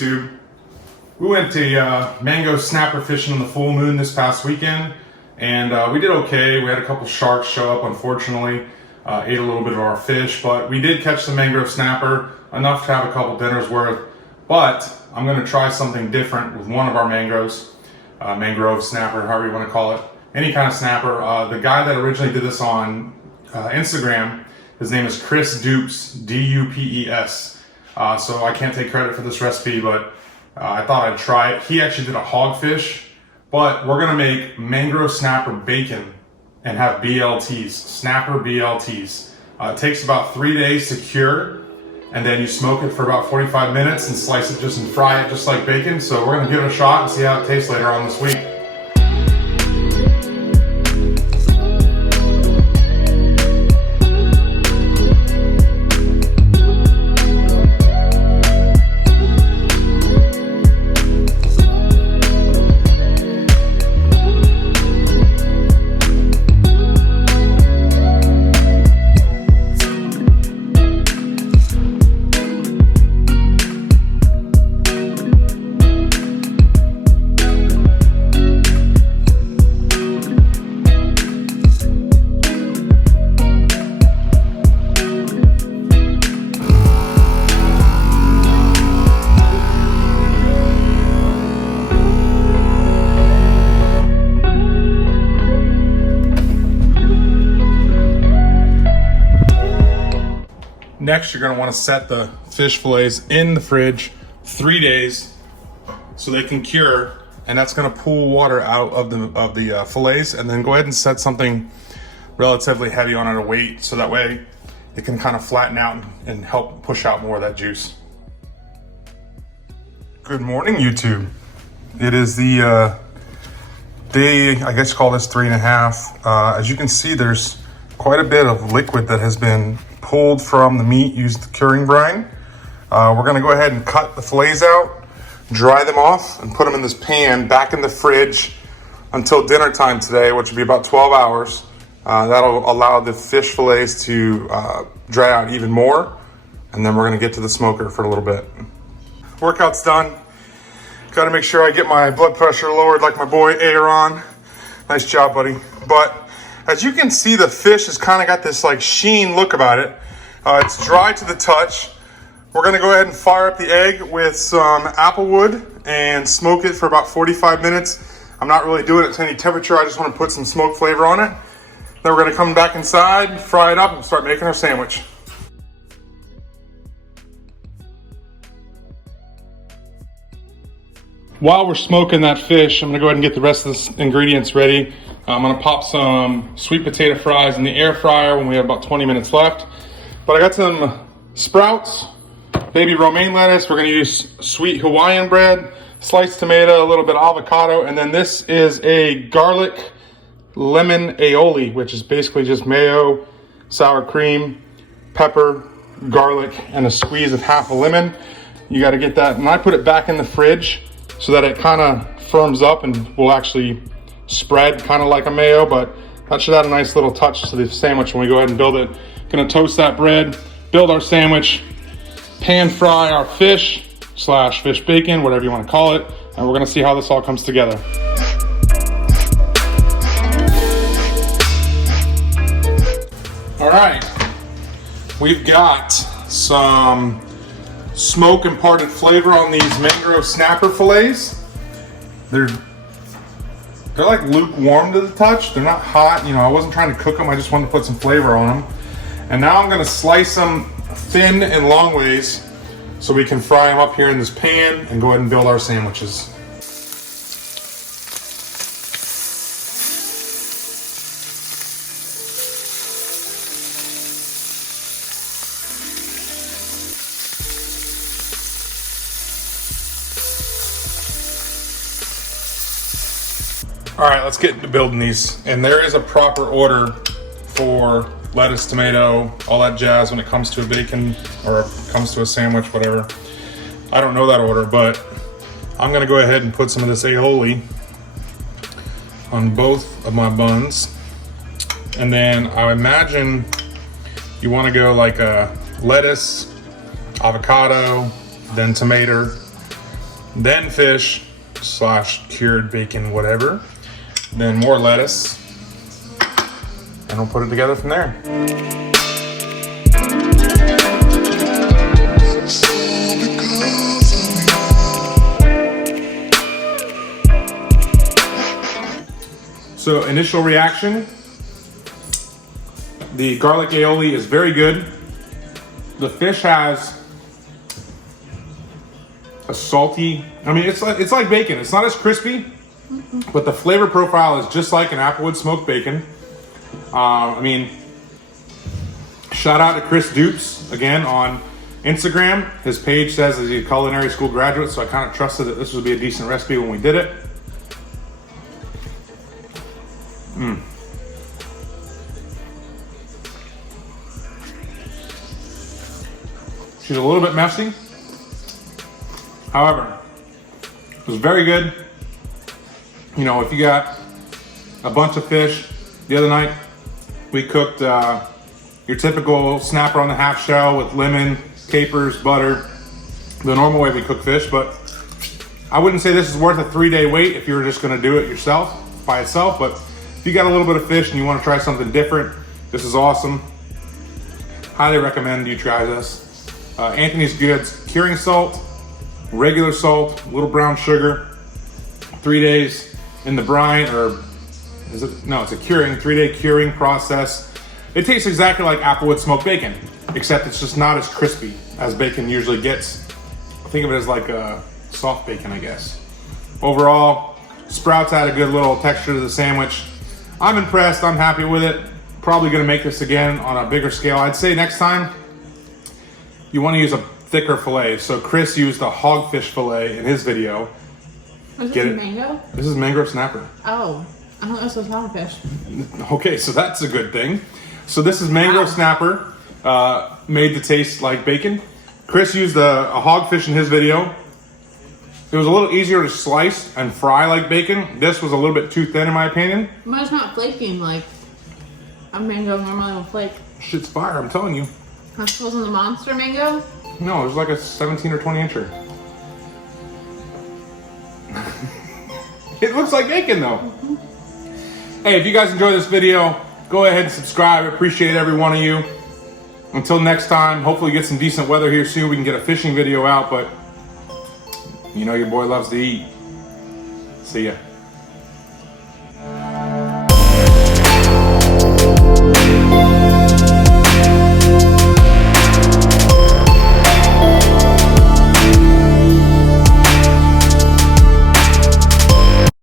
YouTube? We went to mango snapper fishing on the full moon this past weekend, and we did okay. We had a couple sharks show up, unfortunately. Ate a little bit of our fish, but we did catch the mangrove snapper, enough to have a couple dinners worth. But I'm gonna try something different with one of our mangroves, mangrove snapper, however you wanna call it. Any kind of snapper. The guy that originally did this on Instagram, his name is Chris Dupes, D-U-P-E-S. So I can't take credit for this recipe, but I thought I'd try it. He actually did a hogfish, but we're gonna make mangrove snapper bacon and have BLTs, snapper BLTs. It takes about 3 days to cure, and then you smoke it for about 45 minutes and slice it and fry it just like bacon. So we're gonna give it a shot and see how it tastes later on this week. Next, you're going to want to set the fish fillets in the fridge 3 days so they can cure, and that's going to pull water out of the fillets. And then go ahead and set something relatively heavy on it, a weight, so that way it can kind of flatten out and help push out more of that juice. Good morning, YouTube. It is the day, I guess you call this 3.5. As you can see, there's quite a bit of liquid that has been pulled from the meat, used the curing brine. We're gonna go ahead and cut the fillets out, dry them off, and put them in this pan back in the fridge until dinner time today, which will be about 12 hours. That'll allow the fish fillets to dry out even more, and then we're gonna get to the smoker for a little bit. Workout's done. Gotta make sure I get my blood pressure lowered like my boy Aaron. Nice job, buddy. But as you can see, the fish has kind of got this like sheen look about it. It's dry to the touch. We're gonna go ahead and fire up the egg with some Applewood and smoke it for about 45 minutes. I'm not really doing it to any temperature. I just want to put some smoke flavor on it. Then we're gonna come back inside, fry it up, and start making our sandwich. While we're smoking that fish, I'm gonna go ahead and get the rest of the ingredients ready. I'm gonna pop some sweet potato fries in the air fryer when we have about 20 minutes left. But I got some sprouts, baby romaine lettuce. We're gonna use sweet Hawaiian bread, sliced tomato, a little bit of avocado, and then this is a garlic lemon aioli, which is basically just mayo, sour cream, pepper, garlic, and a squeeze of half a lemon. You gotta get that, and I put it back in the fridge so that it kind of firms up and will actually spread kind of like a mayo, but that should add a nice little touch to the sandwich when we go ahead and build it. Gonna toast that bread, build our sandwich, pan fry our fish / fish bacon, whatever you want to call it, and we're gonna see how this all comes together. All right, we've got some smoke imparted flavor on these mangrove snapper fillets. They're like lukewarm to the touch. They're not hot. You know, I wasn't trying to cook them. I just wanted to put some flavor on them. And now I'm gonna slice them thin and long ways so we can fry them up here in this pan and go ahead and build our sandwiches. All right, let's get into building these. And there is a proper order for lettuce, tomato, all that jazz when it comes to a bacon or comes to a sandwich, whatever. I don't know that order, but I'm gonna go ahead and put some of this aioli on both of my buns. And then I imagine you wanna go like a lettuce, avocado, then tomato, then fish / cured bacon, whatever, then more lettuce, and we'll put it together from there. So initial reaction, the garlic aioli is very good. The fish has a salty, I mean, it's like bacon. It's not as crispy, but the flavor profile is just like an Applewood smoked bacon. I mean, shout out to Chris Dupes again on Instagram. His page says he's a culinary school graduate, so I kind of trusted that this would be a decent recipe when we did it. She's a little bit messy. However, it was very good. You know, if you got a bunch of fish, the other night we cooked your typical snapper on the half shell with lemon, capers, butter, the normal way we cook fish, but I wouldn't say this is worth a 3-day wait if you were just gonna do it yourself, by itself, but if you got a little bit of fish and you wanna try something different, this is awesome. Highly recommend you try this. Anthony's Goods curing salt, regular salt, a little brown sugar, 3 days in the brine, or is it? No, it's a curing, 3-day curing process. It tastes exactly like Applewood smoked bacon, except it's just not as crispy as bacon usually gets. Think of it as like a soft bacon, I guess. Overall, Sprouts had a good little texture to the sandwich. I'm impressed, I'm happy with it. Probably gonna make this again on a bigger scale. I'd say next time, you wanna use a thicker fillet. So Chris used a hogfish fillet in his video. Is this mango? This is mangrove snapper. Oh, I thought this was hogfish. Okay, so that's a good thing. So this is mangrove snapper, made to taste like bacon. Chris used a hogfish in his video. It was a little easier to slice and fry like bacon. This was a little bit too thin in my opinion. But it's not flaking like a mango normally will flake. Shit's fire, I'm telling you. This wasn't the monster mango? No, it was like a 17 or 20 incher. It looks like bacon though. Hey, if you guys enjoyed this video, go ahead and subscribe. I appreciate every one of you. Until next time, hopefully get some decent weather here soon. We can get a fishing video out, but you know your boy loves to eat. See ya.